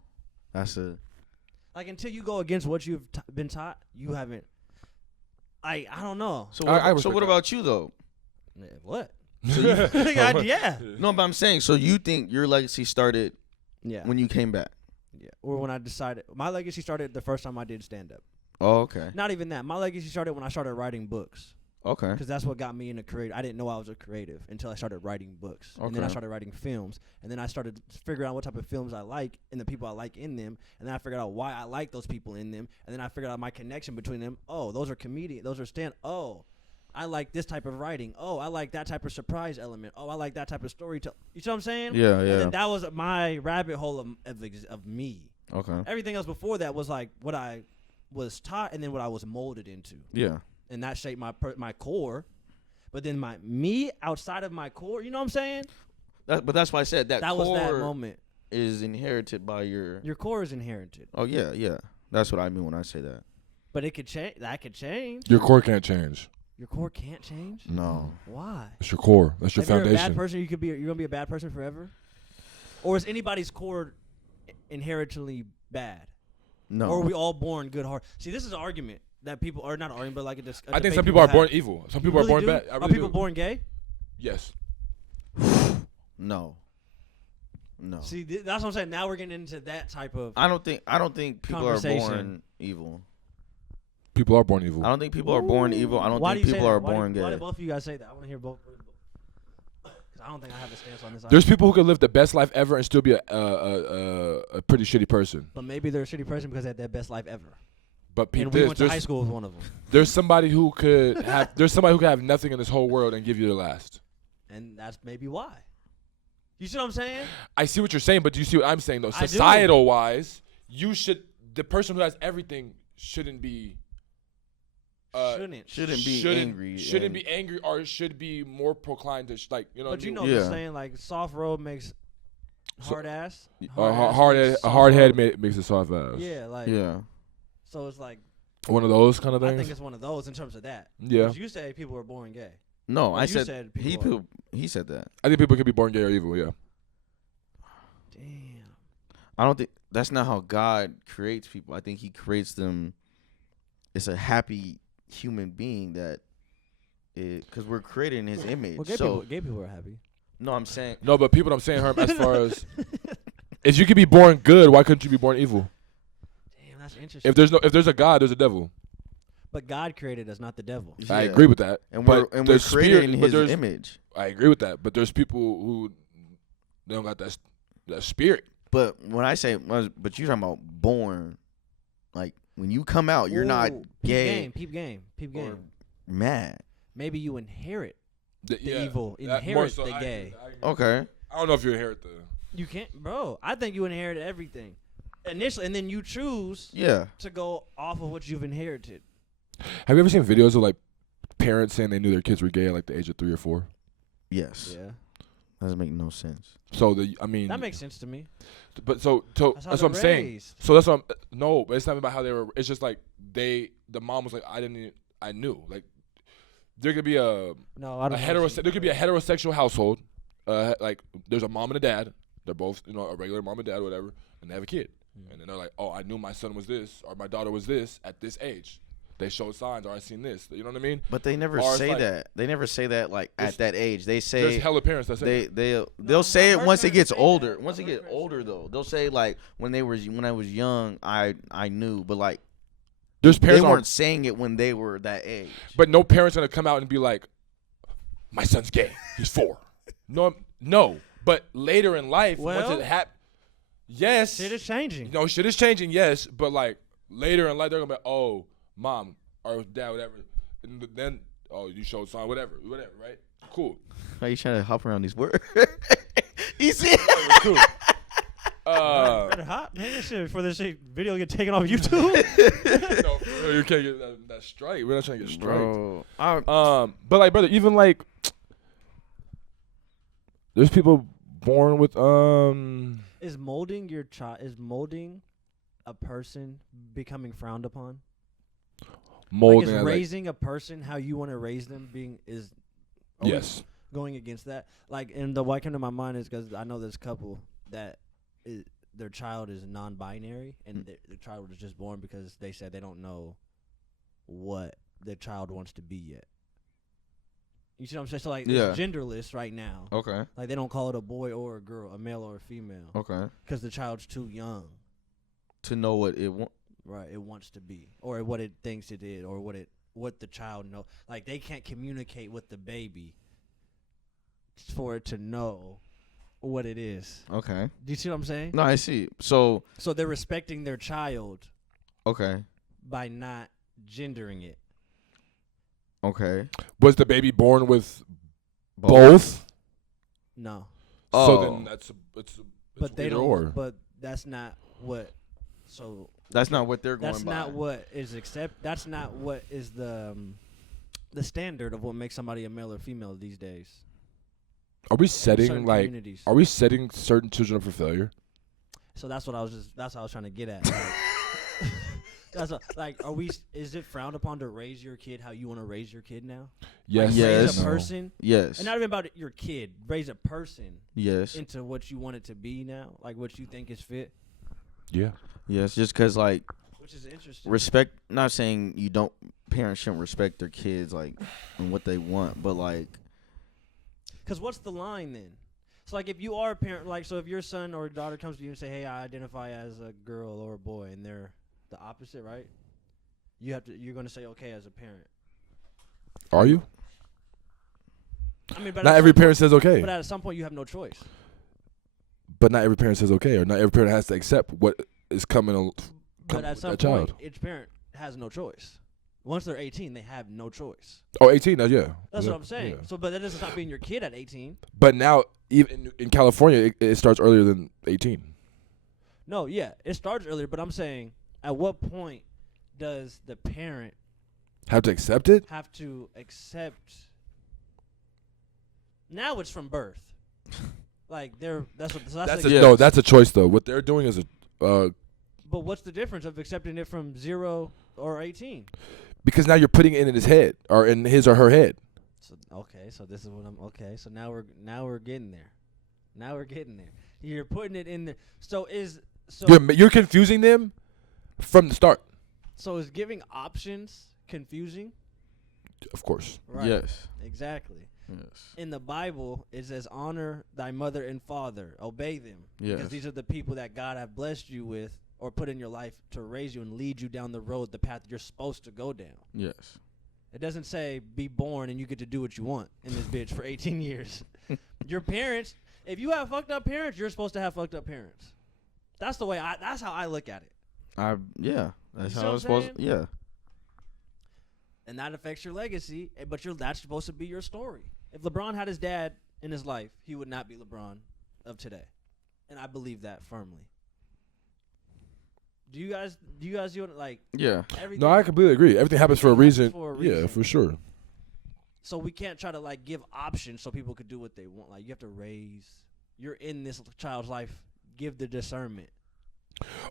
that's a. Like until you go against what you've been taught, you haven't. I don't know. So I what, so respect what that. about you though? Yeah, what? So you, Yeah. no, but I'm saying, so you think your legacy started Yeah. when you came back? Yeah. Or when I decided my legacy started the first time I did stand up. Oh, okay. Not even that. My legacy started when I started writing books. Okay. Because that's what got me into creative. I didn't know I was a creative until I started writing books. And then I Okay. started writing films. And then I started figuring out what type of films I like and the people I like in them. And then I figured out why I like those people in them. And then I figured out my connection between them. Oh, those are comedians. Those are I like this type of writing. Oh, I like that type of surprise element. Oh, I like that type of storytelling. You see what I'm saying? Yeah, And yeah. then that was my rabbit hole of me. Okay. Everything else before that was like what I was taught and then what I was molded into. Yeah. And that shaped my core. But then me outside of my core, you know what I'm saying? But that's why I said that core was that moment. is inherited by your. Your core is inherited. Oh yeah, yeah. That's what I mean when I say that. But it could change. That could change. Your core can't change. Your core can't change. No. Why? It's your core. That's your If you're a foundation. bad person, you're gonna be a bad person forever. Or is anybody's core inherently bad? No. Or are we all born good heart? See, this is an argument that people are not an argument, but like I think some people are born evil. Some people are born bad. I really Are people do. born gay? Yes. No. No. See, that's what I'm saying. Now we're getting into that type of. I don't think people are Conversation. born evil. People are born evil. I don't think people are born evil. I don't Why think do you people say are that? born Why gay. did both of you guys say that? I want to hear both. Because I don't think I have a stance on this. There's people who could live the best life ever and still be a pretty shitty person. But maybe they're a shitty person because they had their best life ever. But And we went to high school with one of them. There's somebody who could have. There's somebody who could have nothing in this whole world and give you the last. And that's maybe why. You see what I'm saying? I see what you're saying, but do you see what I'm saying though? I do. Societal wise, the person who has everything shouldn't be. Shouldn't be angry. Shouldn't be angry, or should be more proclined to you know. But you know, Yeah. what I'm saying, like soft road makes hard ass. A hard head makes a soft ass. Yeah, like Yeah. So it's like One of those kind of I things. think it's one of those in terms of that. Yeah. 'Cause you say people are born gay. No, Well, I you said, said he said that. I think people could be born gay or evil. Yeah. Damn. I don't think that's not how God creates people. I think he creates them. It's a happy human being that because we're created in his image. Well, gay people are happy. No, I'm saying No, but people, I'm saying, Herm, as far as if you could be born good, why couldn't you be born evil? Damn, that's interesting. If there's a God, there's a devil. But God created us, not the devil. I yeah. agree with that. And but we're there's created in but his there's- image. I agree with that. But there's people who they don't got that spirit. But when I say, but you're talking about born, like when you come out, you're not Ooh, gay Peep game. or mad. Maybe you inherit The evil, more inherit so, the I gay. agree. Okay. I don't know if you inherit the. You can't, bro. I think you inherited everything initially, and then you choose Yeah. to go off of what you've inherited. Have you ever seen videos of like parents saying they knew their kids were gay at like the age of 3 or 4? Yes. Yeah, Doesn't make no sense. So I mean, that makes sense to me. but so That's, that's how what I'm they're saying. raised. So that's what no, but it's not about how they were. It's just like the mom was like, I knew. Like there could be a No, I don't. there could be a heterosexual household. Like there's a mom and a dad. They're both a regular mom and dad, or whatever, and they have a kid. And then they're like, oh, I knew my son was this or my daughter was this at this age. They showed signs, or I seen this. You know what I mean? But they never Or it's say like- that. They never say that like at that age. They There's say hella parents that say they'll say it I've once heard it gets parents say older. that. Once I've it heard get parents older say though, they'll say like when I was young, I knew, but like there's they parents weren't saying it when they were that age. but no parents gonna come out and be like, my son's gay. He's 4. No. But later in life, once Well, it happens, yes, Shit is changing. shit is changing. Yes, but like later in life, they're gonna be, oh, mom or dad, whatever. And then, oh, you showed sign, whatever, right? Cool. Why are you trying to hop around these words? You see? Cool. Better hot, man. This shit before this shit video get taken off YouTube. No, you can't get that strike. We're not trying to get strike. Bro, But like, brother, even like, there's people born with Is molding your child? Is molding a person becoming frowned upon? molding. Like, is as, like, raising a person how you want to raise them are we yes. going against that? Like, and the why came to my mind is because I know this couple that their child is non-binary, and the child was just born because they said they don't know what their child wants to be yet. You see what I'm saying? So like, Yeah. it's genderless right now. okay, Like, they don't call it a boy or a girl, a male or a female, okay. because the child's too young. To know what it wants. Right, it wants to be, or what it thinks it is, or what the child know. Like, they can't communicate with the baby for it to know what it is. Okay. Do you see what I'm saying? No, I see. So So they're respecting their child okay. by not gendering it. Okay. Was the baby born with both? No. So then it's But they either don't. or. But that's not what. So That's not what they're going that's by. not what is That's not what is the standard of what makes somebody a male or female these days. Are we in setting certain like? communities. Are we setting certain children up for failure? So that's what I was trying to get at. Like, that's are we? Is it frowned upon to raise your kid how you want to raise your kid now? Yes. Like, Yes. raise a No. person, Yes. and not even about your kid. Raise a person Yes. into what you want it to be now, like what you think is fit, Yeah. Yes. Just because, like, which is interesting. respect. Not saying you don't. Parents shouldn't respect their kids, like, and what they want, but like, Because what's the line then? So like if you are a parent, like so if your son or daughter comes to you and say, "Hey, I identify as a girl or a boy," and they're the opposite, right? You're going to say okay as a parent. Are you? I mean, but Not at every some parent point, says okay. But at some point, you have no choice. But not every parent says okay, or not every parent has to accept what is coming. But at some that point, child. each parent has no choice. Once they're 18, they have no choice. Oh, 18. Yeah. That's Yeah, what I'm saying. yeah. So, but that doesn't stop being your kid at 18. But now, even in California, it starts earlier than 18. No, yeah, it starts earlier. But I'm saying, at what point does the parent Have to accept it? have to accept? Now it's from birth. Like that's That's a choice though. What they're doing is But what's the difference of accepting it from 0 or 18? because now you're putting it in his head or in his or her head. So so this is what I'm So now we're getting there. Now we're getting there. You're putting it in there. So You're confusing them from the start. So is giving options confusing? Of course. Right. yes. Exactly. Yes. In the Bible, it says, "Honor thy mother and father, obey them," Yes. because these are the people that God have blessed you with or put in your life to raise you and lead you down the road, the path you're supposed to go down. Yes. It doesn't say be born and you get to do what you want in this bitch for 18 years. Your parents, if you have fucked up parents, you're supposed to have fucked up parents. That's the way that's how I look at it. That's You how see I what was I'm supposed. saying? Yeah. And that affects your legacy, but that's supposed to be your story. If LeBron had his dad in his life, he would not be LeBron of today. And I believe that firmly. Do you guys like Yeah. everything? No, I completely agree. Everything happens for a reason. for a Yeah, reason. for sure. So we can't try to like give options so people could do what they want. Like you have to you're in this child's life, give the discernment.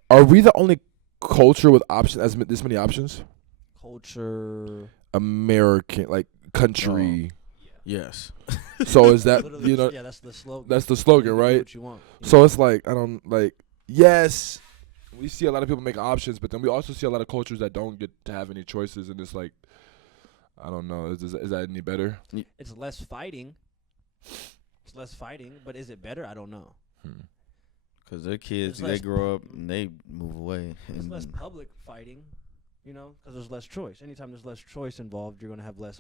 Are we the only culture with options this many options? Culture. American, like country. Yes. So is that Literally, yeah, that's the slogan. That's the slogan, You do right? what you want. So it's like I don't like. Yes, we see a lot of people make options, but then we also see a lot of cultures that don't get to have any choices, and it's like, I don't know. Is that any better? It's less fighting. It's less fighting, but is it better? I don't know. Because their kids, There's they less- grow up and they move away. It's And less public fighting, because there's less choice. Anytime there's less choice involved, you're going to have less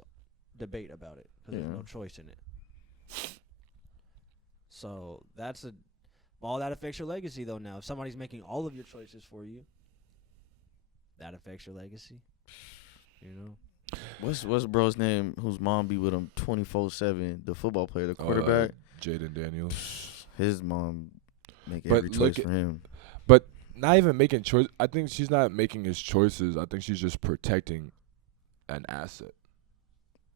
debate about it because Yeah. there's no choice in it. So all that affects your legacy, though. Now, if somebody's making all of your choices for you, that affects your legacy. what's bro's name? Whose mom be with him 24/7? The football player, the quarterback. Jaden Daniels. His mom make But every look choice for him. But not even making choice. I think she's not making his choices. I think she's just protecting an asset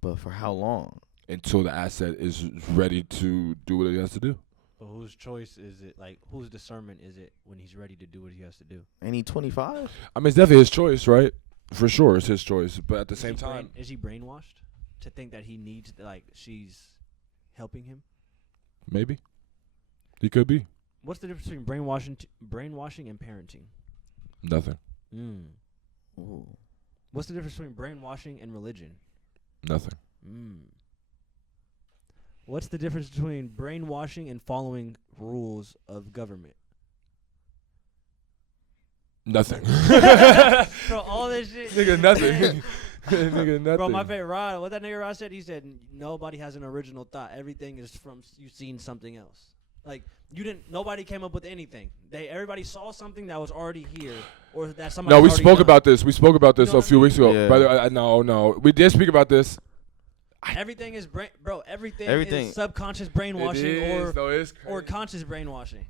But for how long? until the asset is ready to do what it has to do. But whose choice is it? Like, whose discernment is it when he's ready to do what he has to do? Ain't he 25? I mean, it's definitely his choice, right? For sure, it's his choice. But at the same time, Is he brainwashed to think that he needs, she's helping him? maybe he could be What's the difference between brainwashing and parenting? nothing. Ooh. What's the difference between brainwashing and religion? Nothing. What's the difference between brainwashing and following rules of government? Nothing. Bro, all this shit. Nigga, nothing. Nigga, nothing. Bro, my favorite Rod, what that nigga Rod said, he said, nobody has an original thought. Everything is from you seen something else. Like, nobody came up with anything. Everybody saw something that was already here, or that somebody No, we already spoke done. about this. We spoke about this You know a few what I weeks ago. Yeah. By the way, no, we did speak about this. Everything is Everything Everything. is subconscious brainwashing or crazy. conscious brainwashing.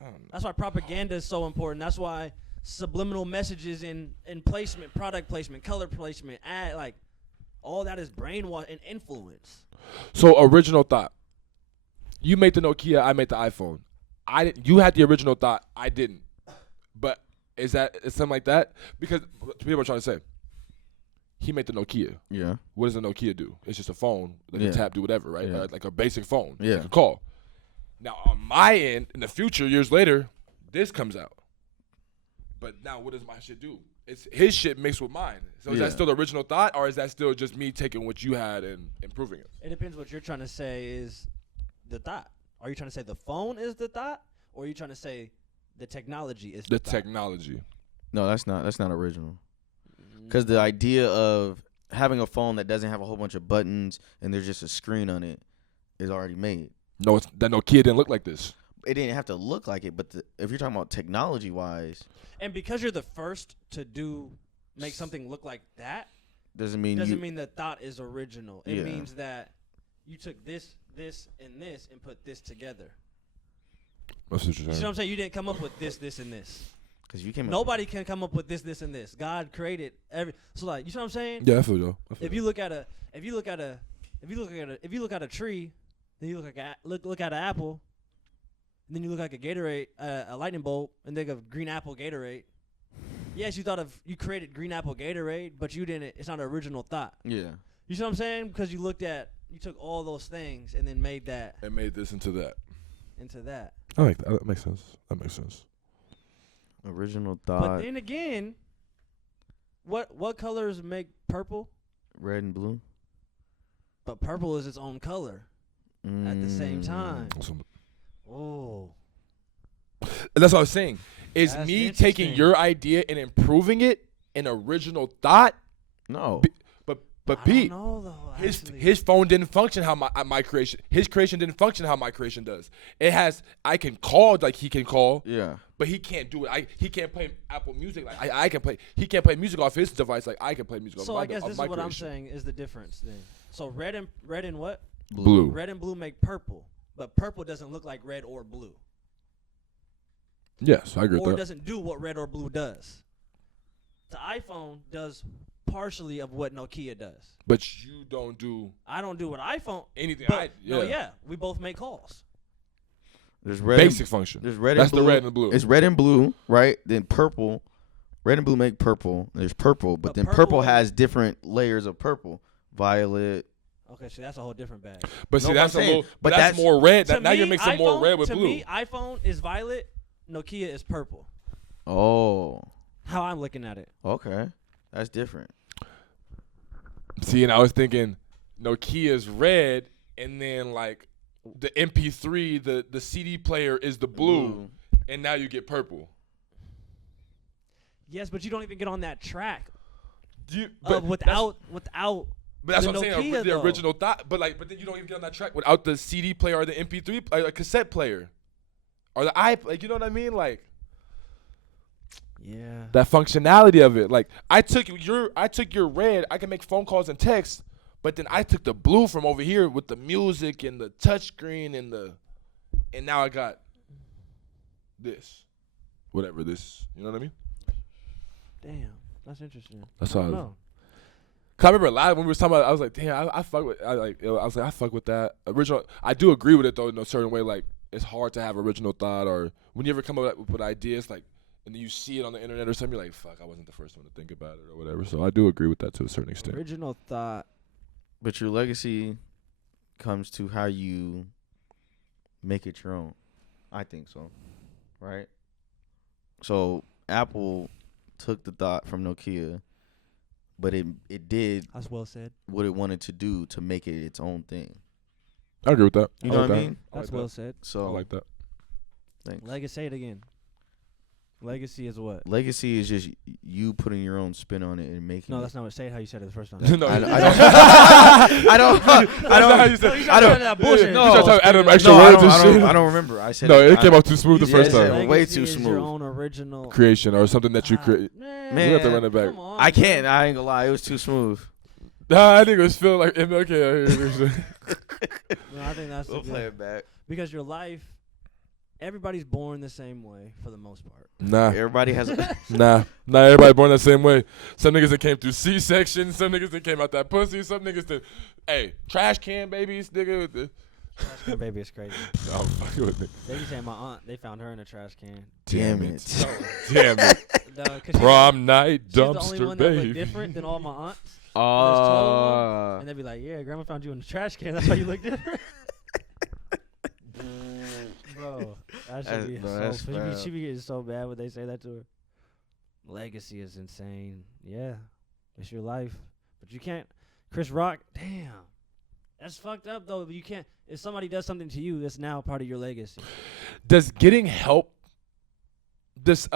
I don't know. That's why propaganda is so important. That's why subliminal messages in placement, product placement, color placement, ad, like all that is brainwash and influence. So original thought. You made the Nokia, I made the iPhone. I didn't. You had the original thought, I didn't. But is something like that? Because people are trying to say, he made the Nokia. Yeah. What does a Nokia do? It's just a phone that you tap, do whatever, right? Yeah. Like a basic phone. Yeah. Like a call. Now on my end, in the future, years later, this comes out. But now what does my shit do? It's his shit mixed with mine. So is that still the original thought, or is that still just me taking what you had and improving it? It depends what you're trying to say is the thought. Are you trying to say the phone is the thought, or are you trying to say the technology is the thought? Technology. No, that's not original. Because the idea of having a phone that doesn't have a whole bunch of buttons and there's just a screen on it is already made. No, that Nokia didn't look like this. It didn't have to look like it, but if you're talking about technology-wise, And because you're the first to make something look like that, doesn't mean the thought is original. It Yeah. means that you took this, and this, and put this together. That's what you're You see what saying. I'm saying? You didn't come up with this, and this. because you came. Nobody can come up with this, and this. God created so like you see what I'm saying? Yeah, I feel you. If you look at a tree, then you look at an apple, and then you look like a Gatorade, a lightning bolt, and think of green apple Gatorade. Yes, you created green apple Gatorade, but you didn't. It's not an original thought. Yeah. You see what I'm saying? Because you took all those things and then made that And made this into that. I like that. That makes sense. Original But thought. then again, what colors make purple? Red and blue. But purple is its own color at the same time. Awesome. Oh. And that's what I was saying. Is That's me taking interesting. your idea and improving it an original thought? No. But I Pete, don't know though. his phone didn't function how my creation. His creation didn't function how my creation does. It has. I can call like he can call. Yeah. But he can't do it. He can't play Apple Music like I can play. He can't play music off his device like I can play music off So my I guess off this my is what I'm creation. saying is the difference then. So red and what? Blue. Red and blue make purple, but purple doesn't look like red or blue. Yes, I agree Or with it that. doesn't do what red or blue does. The iPhone does partially of what Nokia does. But you don't do I don't do what iPhone. anything. But we both make calls. There's red. Basic function. There's red That's and blue. the red and blue. It's red and blue, right? Then purple. Red and blue make purple. There's purple, but But then purple purple has different layers of purple. Violet. Okay, so that's a whole different bag. But see, No, that's I'm a saying, little. but But that's that's- more red. To Now you're me, mixing more red with to blue. me, iPhone is violet, Nokia is purple. Oh. How I'm looking at it. Okay. That's different. See, and I was thinking Nokia's red, and then like the MP3, the CD player is the blue, and now you get purple. Yes, but you don't even get on that track But without. that's the what I'm saying. Nokia, The though. original thought, but then you don't even get on that track without the CD player or the MP3, a cassette player, or the like. You know what I mean? Like Yeah. that functionality of it. Like I took your red. I can make phone calls and text, but then I took the blue from over here with the music and the touchscreen and now I got this, whatever this. You know what I mean? Damn, that's interesting. That's I how. don't know. Cause I remember when we was talking about it, I was like, damn, I fuck with. I fuck with that original. I do agree with it though in a certain way. Like it's hard to have original thought, or when you ever come up with ideas like. And then you see it on the internet or something, you're like, fuck, I wasn't the first one to think about it or whatever. So I do agree with that to a certain extent. Original thought. But your legacy comes to how you make it your own. I think so. Right? So Apple took the thought from Nokia, but it did That's well said. what it wanted to do to make it its own thing. I agree with that. You I know like what I that. mean? That's like well that. said. So I like that. thanks. Legacy, say it again. Legacy is what? Legacy is just you putting your own spin on it and making. No, it. that's not what. Say it how you said it the first time. No, I you- don't. I don't. That's not how you said. No, you I don't- that bullshit. No, You tried to add them extra No, words and shit. I don't remember. I said No, it came I- out too smooth the you first said time. it way Legacy too is your smooth. own original Creation or something that you create. Man, We have to run it back. come on, I can't. bro. I ain't gonna lie. It was too smooth. Nah, I think it was feeling like MLK. No, I think that's We'll play it back. because your life. Everybody's born the same way for the most part. Nah, Everybody has a nah. Everybody born the same way. Some niggas that came through C-section. Some niggas that came out that pussy. Some niggas that, hey, trash can babies, nigga. Trash can baby is crazy. I'm fucking with me. They be saying my aunt, they found her in a trash can. Damn it. Damn it. Prom night She's the only dumpster one that looked baby. different than all my aunts. Oh. And they'd be like, yeah, grandma found you in the trash can. That's why you look different. Bro, that should be that's so bad. she be getting so bad when they say that to her. Legacy is insane. Yeah, it's your life. But you can't. Chris Rock, damn. That's fucked up, though. You can't. If somebody does something to you, that's now part of your legacy. Does getting help, does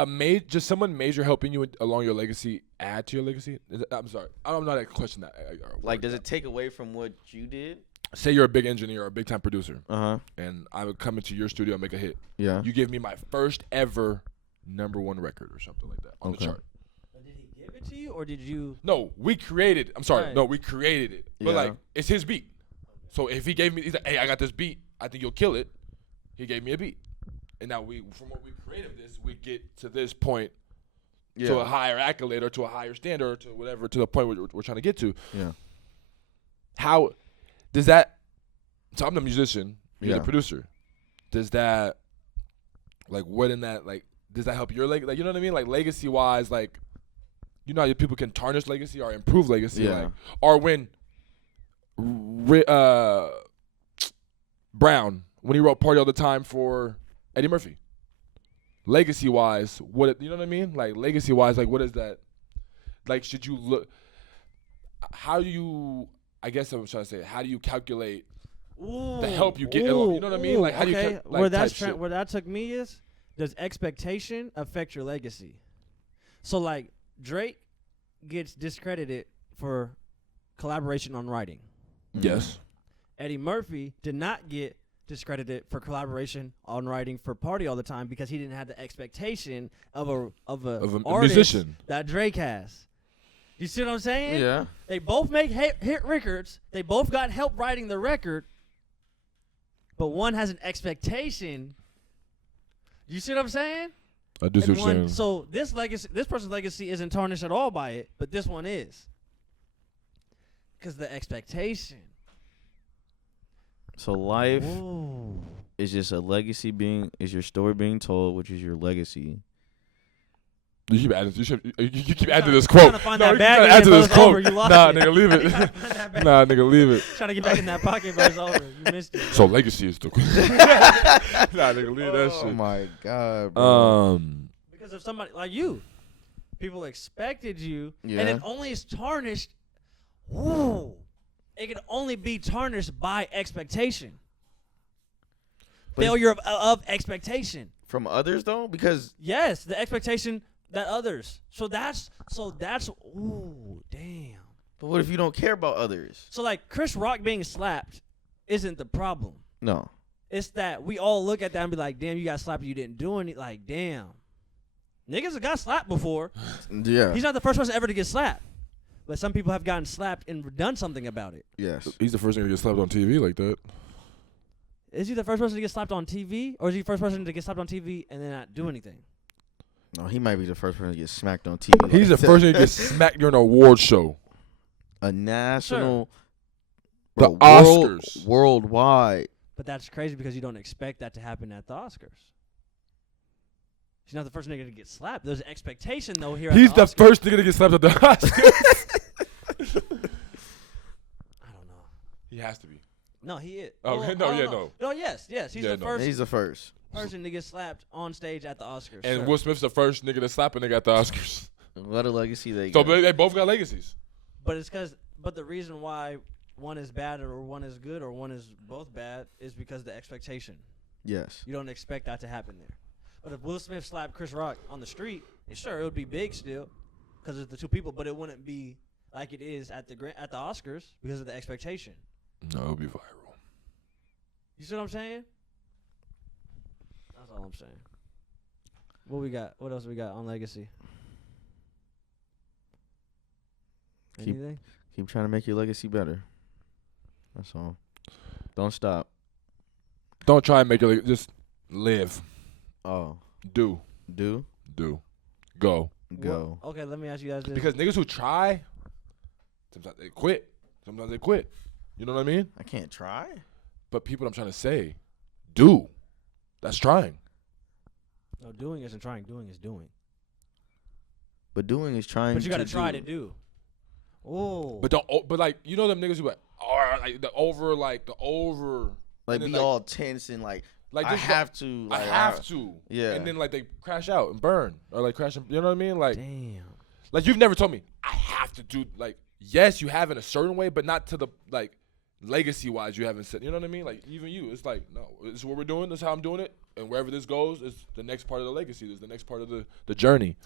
just someone major helping you along your legacy add to your legacy? I'm sorry. I'm not question that. Like, does it take away from what you did? Say you're a big engineer or a big time producer, And I would come into your studio and make a hit. Yeah. You give me my first ever #1 record or something like that on the chart. But did he give it to you, or did you? No, we created. I'm sorry. Right. No, we created it. But Yeah. like, it's his beat. So if he gave me, he's like, hey, I got this beat. I think you'll kill it. He gave me a beat, and now from what we created this, we get to this point to a higher accolade or to a higher standard or to whatever, to the point we're trying to get to. Yeah. How does that? So I'm the musician. You're Yeah. the producer. Does that, like, what in that, like, does that help your legacy? Like, you know what I mean? Like, legacy wise, like, you know how people can tarnish legacy or improve legacy, Yeah. like, or when Brown, when he wrote "Party All the Time" for Eddie Murphy. Legacy wise, you know what I mean? Like, legacy wise, like, what is that? Like, should you look? How do you? I guess I'm trying to say, how do you calculate the help you get? You know what I mean? Like, how do you? Okay, Like, where type shit? where that took me is, does expectation affect your legacy? So like Drake gets discredited for collaboration on writing. Yes. Eddie Murphy did not get discredited for collaboration on writing for Party All the Time because he didn't have the expectation of a artist musician that Drake has. You see what I'm saying? Yeah. They both make hit records. They both got help writing the record, but one has an expectation. You see what I'm saying? I do see what you're saying. So this person's legacy isn't tarnished at all by it, but this one is. Because the expectation. So life Ooh. is just a legacy is your story being told, which is your legacy. You keep adding. You keep adding to this trying quote. to find No, that you bag gotta again, add to but this it's quote. over. You lost Nah, it. nigga, leave it. Nah, nigga, leave it. Trying to get back in that pocket, but it's over. You missed it. So legacy is the. Nah, nigga, leave that Oh shit. my god, bro. Because if somebody like you, people expected you, Yeah. and it only is tarnished. Ooh, it can only be tarnished by expectation. But Failure of expectation. From others though, because Yes, the expectation that others. So that's ooh, damn. but what if you don't care about others? So like Chris Rock being slapped isn't the problem. No. It's that we all look at that and be like, damn, you got slapped, you didn't do anything. Like, damn. Niggas have got slapped before. Yeah. He's not the first person ever to get slapped. But some people have gotten slapped and done something about it. Yes. He's the first nigga to get slapped on TV like that. Is he the first person to get slapped on TV? Or is he the first person to get slapped on TV and then not do anything? No, he might be the first person to get smacked on TV. He's the first nigga to get smacked during an award show. A national. The bro, Oscars. Worldwide. But that's crazy because you don't expect that to happen at the Oscars. He's not the first nigga to get slapped. There's an expectation, though, here He's at the the Oscars. first nigga to get slapped at the Oscars. I don't know. He has to be. No, he is. Oh, Well, no, I don't yeah, know. no. No, yes. He's Yeah, the no. first He's the first. person to get slapped on stage at the Oscars. And sure. Will Smith's the first nigga to slap a nigga at the Oscars. What a legacy they So got. they both got legacies. But the reason why one is bad or one is good or one is both bad is because the expectation. Yes. You don't expect that to happen there. But if Will Smith slapped Chris Rock on the street, sure, it would be big still because of the two people, but it wouldn't be like it is at the Oscars because of the expectation. No, it'll be viral. You see what I'm saying? That's all I'm saying. What we got? What else we got on legacy? Keep- Anything? Keep trying to make your legacy better. That's all. Don't stop. Don't try and make it. Just live. Oh. Do. Do? Go. Go. Well, okay, let me ask you guys this. Because niggas who try, sometimes they quit. You know what I mean? I can't try? But people, I'm trying to say, do. That's trying. No, doing isn't trying. Doing is doing. But doing is trying. But you gotta try to do. Oh. But don't. But like, you know them niggas who like the over. Like and be then, all tense and like I just have to. I Like, have to. Yeah. And then like they crash out and burn or like crash. You know what I mean? Like, damn. like you've never told me I have to do like. Yes, you have in a certain way, but not to the like legacy wise. You haven't said. You know what I mean? Like even you, it's like no, this is what we're doing. This is how I'm doing it. And wherever this goes is the next part of the legacy. This is the next part of the journey.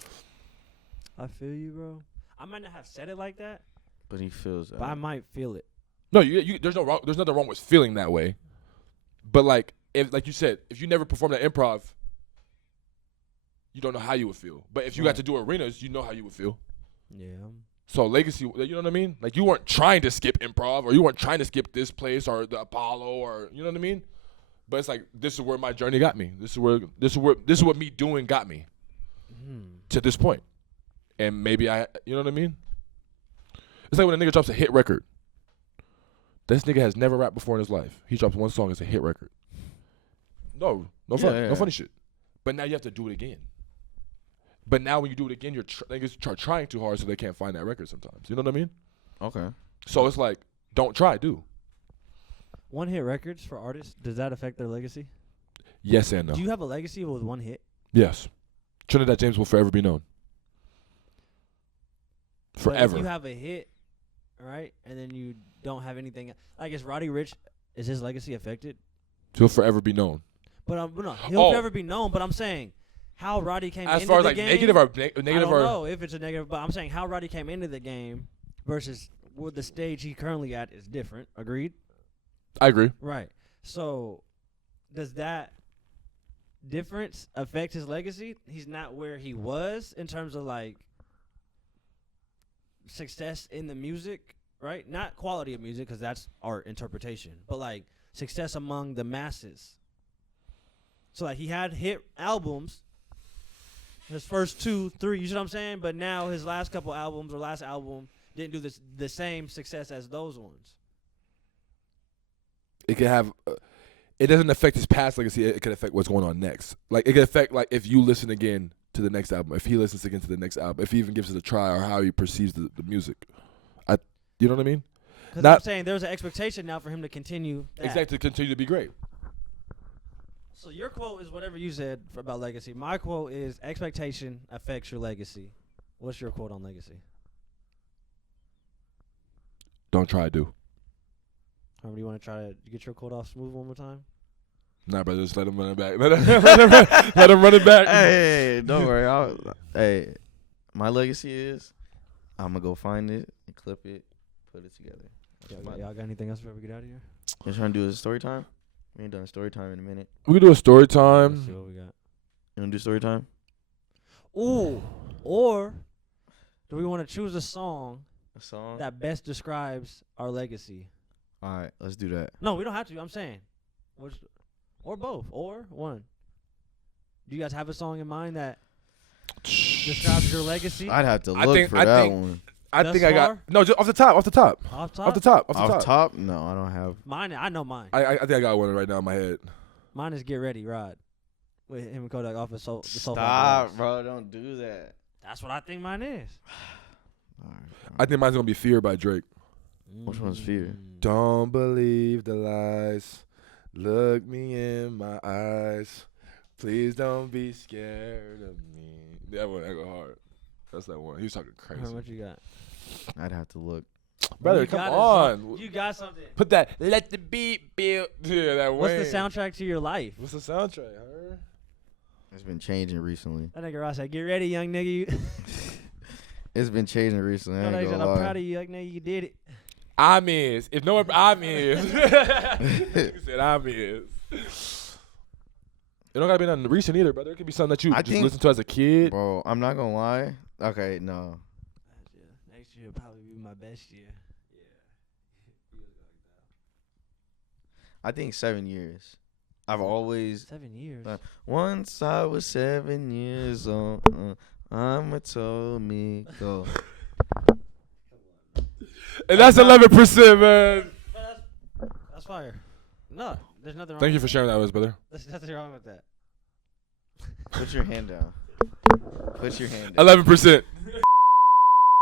I feel you, bro. I might not have said it like that, but he feels that. but I might feel it. No, you there's nothing wrong with feeling that way. But like if like you said, if you never performed at improv, you don't know how you would feel. But if you got to do arenas, you know how you would feel. Yeah. So legacy, you know what I mean? Like you weren't trying to skip improv or you weren't trying to skip this place or the Apollo or you know what I mean? But it's like this is where my journey got me. This is what me doing got me to this point. And maybe you know what I mean? It's like when a nigga drops a hit record. This nigga has never rapped before in his life. He drops one song, it's a hit record. No funny shit. But now you have to do it again. But now when you do it again, niggas are trying too hard so they can't find that record sometimes. You know what I mean? Okay. So it's like, don't try, do. One hit records for artists, does that affect their legacy? Yes and no. Do you have a legacy with one hit? Yes. Trinidad James will forever be known. Forever. But if you have a hit, right, and then you don't have anything, like is Roddy Ricch, is his legacy affected? He'll forever be known. But no, he'll forever be known. But I'm saying how Roddy came as into far as the like game. negative or I negative don't or know if it's a negative, but I'm saying how Roddy came into the game versus with the stage he currently at is different. Agreed? I agree. Right. So does that difference affect his legacy? He's not where he was in terms of like success in the music, right? Not quality of music because that's art interpretation, but like success among the masses. So like he had hit albums, his first 2, 3, you see what I'm saying? But now his last couple albums or last album didn't do the same success as those ones. It can have. It doesn't affect his past legacy. It can affect what's going on next. Like it can affect like if you listen again to the next album, if he listens again to the next album, if he even gives it a try or how he perceives the music. You know what I mean? Because I'm saying there's an expectation now for him to continue that. Exactly, to continue to be great. So your quote is whatever you said about legacy. My quote is expectation affects your legacy. What's your quote on legacy? Don't try to do. Or do you want to try to get your quote off smooth one more time? Nah, brother, just let him run it back. Let him run it back. Hey, don't worry. Hey, my legacy is I'm going to go find it and clip it, put it together. Y'all got anything else before we get out of here? You trying to do a story time? We ain't done a story time in a minute. We can do a story Let's see time. what we got. You want to do story time? Ooh. Or do we want to choose a song A song? that best describes our legacy? All right, let's do that. No, we don't have to. I'm saying. Or both. Or one. Do you guys have a song in mind that describes your legacy? I'd have to I look think- for I that think- one. I Thus think I got far? no, just off the top. Off top? Off top? No, I don't have. Mine, I know mine. I think I got one right now in my head. Mine is Get Ready, Rod. With him and Kodak off of the Soul Stop, bro. Don't do that. That's what I think mine is. All right, I think mine's gonna be Fear by Drake. Which one's Fear? Don't believe the lies. Look me in my eyes. Please don't be scared of me. That one, that go hard. That's that one. He was talking crazy. What you got? I'd have to look. Brother, You come got on. You got something. Put that, let the beat build. Yeah, that What's Wayne. the soundtrack to your life? What's the soundtrack, huh? It's been changing recently. That nigga Ross said, "Get ready, young nigga." It's been changing recently. I ain't Kodak said, gonna "I'm lie. proud of you, young nigga. You did it." I'm is. If no one, I'm is. He said I'm is. It don't gotta be nothing recent either, brother. It could be something that you I just think- listen to as a kid. Bro, I'm not gonna lie. Okay, no. Next year will probably be my best year. I think 7 years. I've always 7 years. once I was 7 years old. Mama told me go. And that's 11%, man. That's fire. No, there's nothing wrong. Thank you with for sharing that with us, brother. There's nothing wrong with that. Put your hand down. Put your hand down. 11%.